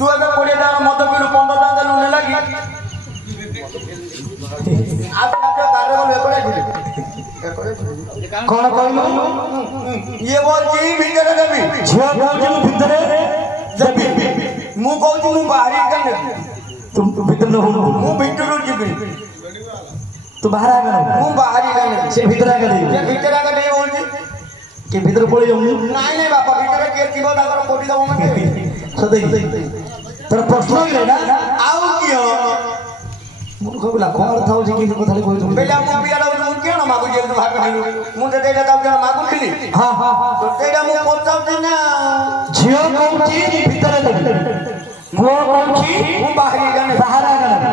तू ଏବେ 20 ଟଙ୍କା ମଦ ପିଲୁ 15 ଟଙ୍କା ଦେଲୁ ନେ ଲାଗି କଣ କହିଲୁ? ଇଏ ବୋଲଛି ଭିତରେ ଦେବି ଝିଅ କହୁଛି ମୁଁ ଭିତରେ ଦେବି ମୁଁ କହୁଛି ମୁଁ ବାହାରି କେନେ ତୁ ଭିତରେ ନବୁ ମୁଁ ଭିତରୁ ଯିବି ତୁ ବାହାରେ ଆଗ ନବୁ ମୁଁ ବାହାରି କେନେ ସେ ଭିତରେ ଆଗ ଦେଇ ସେ ଭିତରେ ଆଗ ଦେଇ ବୋଲଛି କେ ଭିତରେ ପଳେଇ ଯାଉ ନାଇଁ ନାଇଁ ବାପା ଭିତରେ କିଏ ଥିବ ତାଙ୍କର କୋଟି ଦବ ମତେ ସଦେଇ ତୋର ପ୍ରଶ୍ନ ଇରେ ନା ଆଉ କିଏ ମୁଁ କହିଲା କଣ ଥାଉଛି କି କଥାରେ କହିଛୁ ବେଲା ମୁଁ ପିଆଡା ମୁଁ କେଣ ମାଗୁଛି ତୁ ଭାଗ ମୁଁ ତ ସେଇଟା ତାକୁ କେଣ ମାଗୁଥିଲି ହଁ ହଁ ତ ସେଇଟା ମୁଁ ପଚାରୁଛି ନା ଝିଅ କହୁଛି ଭିତରେ ଦେବି ପୁଅ କହୁଛି ମୁଁ ବାହାରି କେନେ ବାହାରେ ଆଗ ନେବି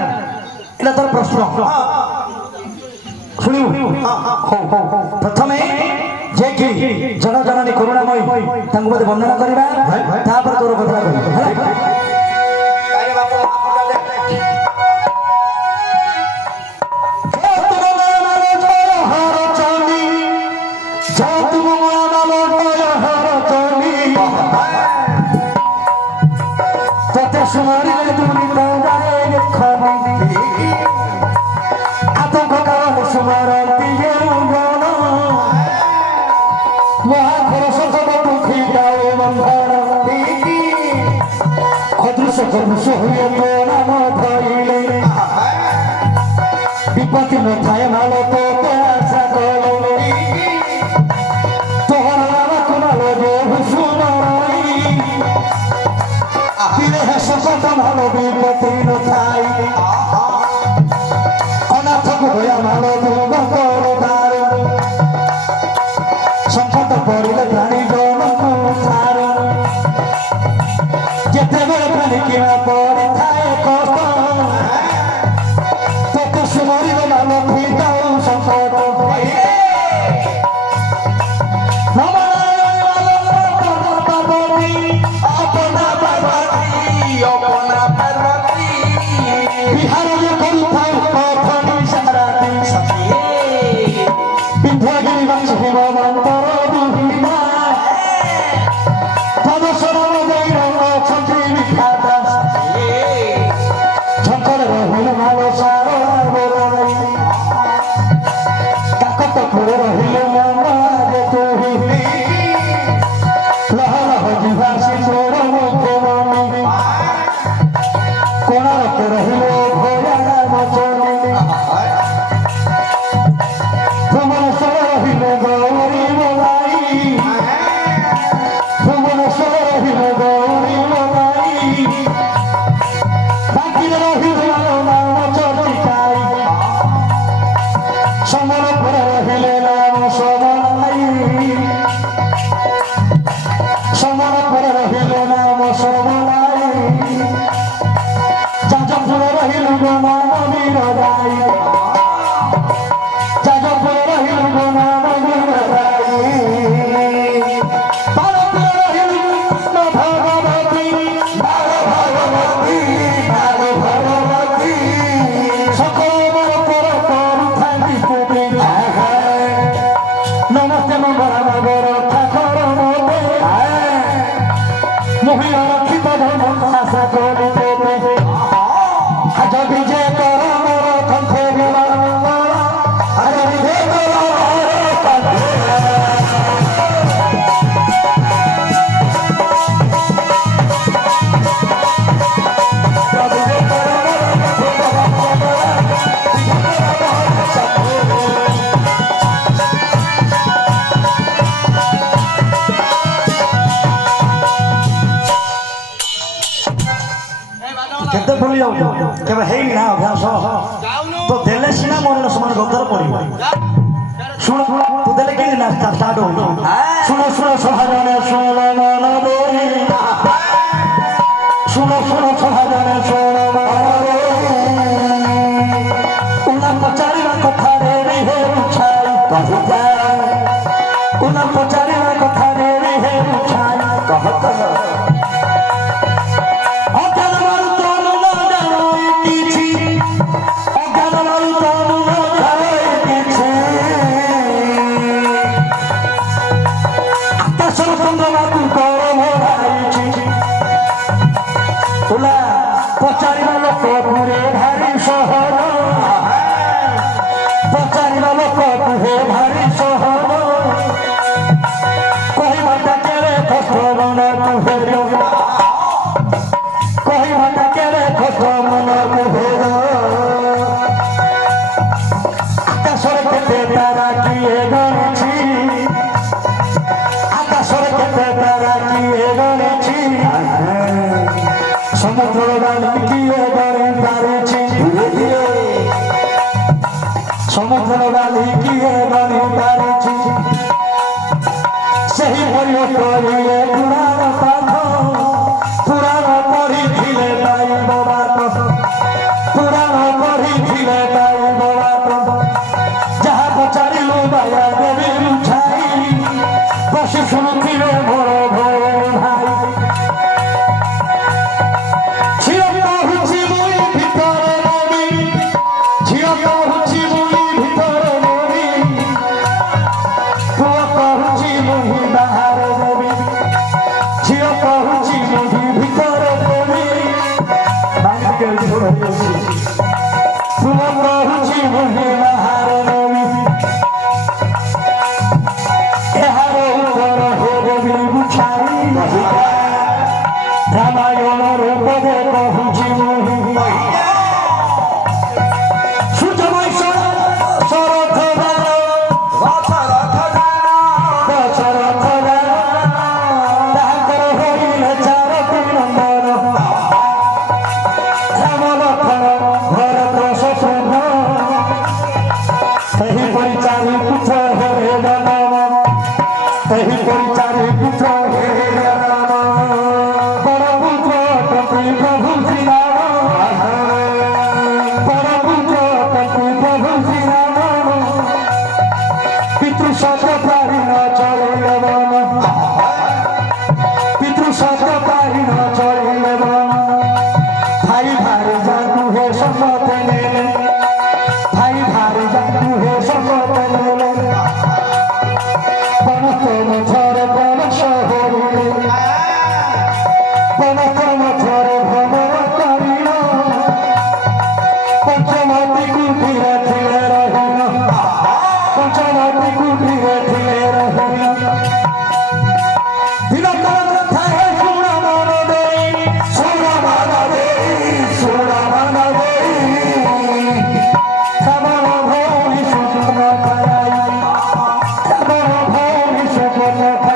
ଏଇଟା ତୋର ପ୍ରଶ୍ନ ଶୁଣିବୁ ପ୍ରଥମେ ଯେ କି ଜନଜନନୀ କରୁଣାମୟୀ ତାଙ୍କୁ ବୋଧେ ବନ୍ଦନା କରିବା ତାପରେ ତୋର କଥା କହିବା ଆରେ ବାପା सुमारिले दुनिया जाए खबी आतंक काल सुमारती ये उगना महापुरुष सब दुखी जाए बंधन खदृश करुष हुए नाम धइले विपत्ति न थाए मालो तो आशा कलो तोहर नाम कुनालो जो सुनाई दिले है सपत मालो विपत्ति न थाई अनाथ को भया मालो दुग करो दार संकट पड़िले प्राणी जन को सार जेते बेले प्राणी किना पड़ी थाए कष्ट तो सुमरिले मालो फिटाऊ संकट बिहार में करू थाई पथनी साराती विंध्यगिरी वंश हिमवंतर दुहिमा तब सरम जय रंग छत्री विख्याता झंकर रहिल मालो सारो बोलाई काकत पुर रहिल मन आगे तोही लह लह जिभासी तोर मुखे मनी कोणार्क रहिलो भोयाना मचनी भुवनेश्वर रहिलो गौरी मलाई भुवनेश्वर रहिलो गौरी मलाई बाकी रहिलो नाम चर्चिकाई समरपुर रहिले नाम समलाई समरपुर रहिले नाम समलाई जाजपुर रहिलु गो नाम वीरदाई जाजपुर रहिलु गो नाम वीरदाई भारतपुर रहिलु न भगवती सकल मन पर करुथांती कोटे नमस्ते मंगल नगर ठाकुर मोते मोहि रक्षित धन आशा करू तोते आज विजय कर मोर कंठे विमान आज विजय कर मोर कंठे केते भूली जाऊ केबे हेई ना अभ्यास तो देले सिना मोर समान गदर पड़िबो सुन तू देले कि ना स्टार्ट हो सुनो सुनो सहाजने सुनो मन देई सुनो सुनो सहाजने सुनो मन देई उना पचारीवा कथा रे हे उछाई कहता उना पचारीवा कथा रे हे उछाई कहता তোলা পচারিবা লোক পুরে ভারি সহজ পচারিবা লোক পুরে ভারি সহজ কহিবাটা কেড়ে কষ্ট মনে কুহের কহিবাটা কেড়ে কষ্ট মনে কুহের আকাশরে কেতে তারা কিয়ে গণেছি আকাশরে কেতে তারা কিয়ে গণেছি সমুদ্র গালি কিয়ে গড়ে পারেছি ধীরে ধীরে সমুদ্র গালি কিয়ে গড়ে পারেছি ସେହି ଭଳି କରିଲେ ପୁରାଣ ପାଠ ପୁରାଣ ପଢ଼ିଥିଲେ ପାଇବ ବାଟ ପୁରାଣ ପଢ଼ିଥିଲେ ପାଇବ ବାଟ ଯାହା ପଚାରିଲୁ ବାୟା ଦେବି ଲୁଛାଇ ବସି ଶୁଣୁଥିବେ ମୋର ଭଉଣୀ ଭାଇ ଝିଅ କହୁଛି ମୁଇଁ ଭିତରେ ନବି ଝିଅ କହୁଛି ମୁଇଁ ଭିତରେ ନବି ପୁଅ କହୁଛି ମୁହିଁ ବାହାରେ ନବି ଝିଅ କହୁଛି ମୁହିଁ ଭିତରେ ନବି ପୁଅ କହୁଛି ମୁହିଁ ବାହାରେ ନବି ଏହାର ଉତ୍ତର ହେବି ବୁଝାଇ ରାମାୟଣର ପଦେ କହୁଛି ମୁହିଁ ସୂର୍ଯ୍ୟବଂଶ ଶରଥ ବାଣ ଦଶରଥ ବାଣ ତାଙ୍କର ହୋଇଲେ ଚାରୋଟି ନନ୍ଦନ ରାମ ଲକ୍ଷ୍ମଣ ଭରତ ଶତ୍ରୁଘ୍ନ ଏହିପରି ଚାରି ପୁତ୍ର ହେଲେ ରାମ ଏହିପରି ଚାରି ପୁତ୍ର ହେଲେ ରାମ ବଡ଼ ପୁତ୍ର ଅଟନ୍ତି ପ୍ରଭୁ ଶ୍ରୀରାମ ବଡ଼ ପୁତ୍ର ଅଟନ୍ତି ପ୍ରଭୁ ଶ୍ରୀରାମ ପିତୃ ସତ ପାରି ନ ଚଳିଲେ ବନ ପିତୃ ସତ ପାରି ନ ଚଳିଲେ ବନ ଭାଇ ଭାଇ ଯାକୁ ହେ ଶପଥ ନେଲେ ଭାଇ ଭାଇ ଯାକୁ ହେ ଶପଥ ନେଲେ ବନ ମଧ୍ୟରେ ବନସ ହରିଲେ ବନ ମଧ୍ୟରେ ଭ୍ରମଣ କରିଲ ପଞ୍ଚମତି କୁଟିରେ ଥିଲେ ରହିଲ ପଞ୍ଚମତି କୁଟିରେ ଥିଲେ ରହିଲ ଦିନକର ଥାଏ ଶୁଣ ମନ ଦେଇ ଶୁଣ ମନ ଦେଇ ଶୁଣ ମନ ଦେଇ ଶ୍ରାବଣ ଭଉଣୀ ସୁପର୍ଣ୍ଣ ଖାଇ ଶ୍ରାବଣ ଭଉଣୀ ସୁପର୍ଣ୍ଣ ଖାଇ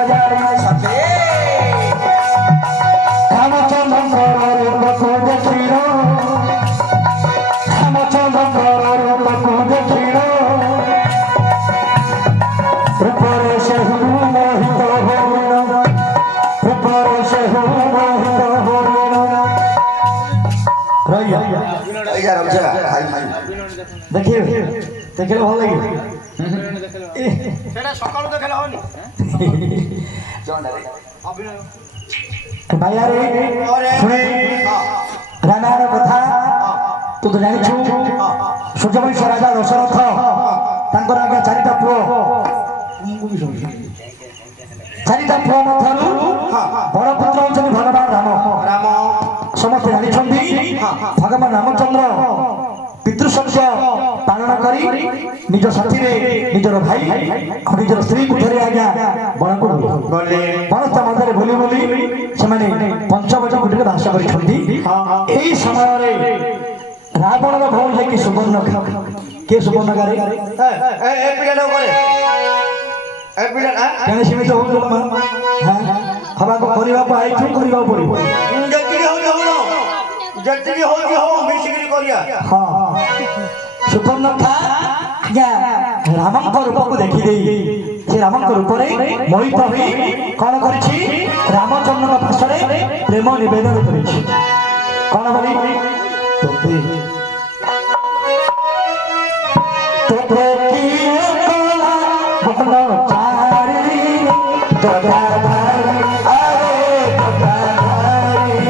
ରାମଚନ୍ଦ୍ରଙ୍କର ରୂପକୁ ଦେଖିଲ ରାମଚନ୍ଦ୍ରଙ୍କର ରୂପକୁ ଦେଖିଲ ରୂପରେ ସେ ମୋହିତ ହୋଇଲ ରୂପରେ ସେ ମୋହିତ ହୋଇଲ ଏଇଟା ରମଜା ଭାଇ ଭାଇ ଦେଖିବେ ଦେଖିଲେ ଭଲ ଲାଗିବ ସେଟା ସକାଳୁ ଦେଖେଲା ହଉନି ଜଣ୍ଡାରେ ଭାଇଆରେ ଶୁଣେ ରାମାୟଣ କଥା ତୁ ତ ଜାଣିଛୁ ସୂର୍ଯ୍ୟବଂଶ ରାଜା ଦଶରଥ ତାଙ୍କର ଆଜ୍ଞା ଚାରିଟା ପୁଅ ଚାରିଟା ପୁଅ ମଧ୍ୟରୁ ବଡ଼ ପୁତ୍ର ହେଉଛନ୍ତି ଭଗବାନ ରାମ ରାମ ସମସ୍ତେ ଜାଣିଛନ୍ତି ଭଗବାନ ରାମଚନ୍ଦ୍ର ପିତୃସତ୍ୟ ପାଳନ କରି ନିଜ ସାଥିରେ ନିଜର ଭାଇ ଆଉ ନିଜର ସ୍ତ୍ରୀକୁ ଧରି ଆଜ୍ଞା ବଣକୁ ଗଲେ ବଣସ୍ଥ ମଧ୍ୟରେ ବୁଲି ବୁଲି ସେମାନେ ପଞ୍ଚବଟ କୁଟିରେ ବାସ କରିଛନ୍ତି ଏହି ସମୟରେ ରାବଣର ଭଉଣୀ ଯାଇକି ସୁବର୍ଣ୍ଣଖା କିଏ ସୁବର୍ଣ୍ଣଖାରେ ଏ ପିଲାଟା ଉପରେ ଏ ପିଲାଟା କେଣେ ସୀମିତ ହଉଛୁ ହବାକୁ କରିବାକୁ ଆଇଛୁ କରିବାକୁ ପଡ଼ିବ ଯେତିକି ହଉଛି ହଉନ ଯେତିକି ହଉଛି ହଉ ମିଶିକିରି କରିବା ହଁ ସୁବର୍ଣ୍ଣଖା ଆଜ୍ଞା ରାମଙ୍କ ରୂପକୁ ଦେଖିଦେଇ ସେ ରାମଙ୍କ ରୂପରେ ମୋହିତ ହୋଇ କଣ କରିଛି ରାମଚନ୍ଦ୍ରଙ୍କ ପାଶରେ ପ୍ରେମ ନିବେଦନ କରିଛି କଣ କରି ତୋତେ କିଏ କଲା ଭଲ ଚାରି ଦଦାଧାରୀ ଆରେ ଦଦାଧାରୀ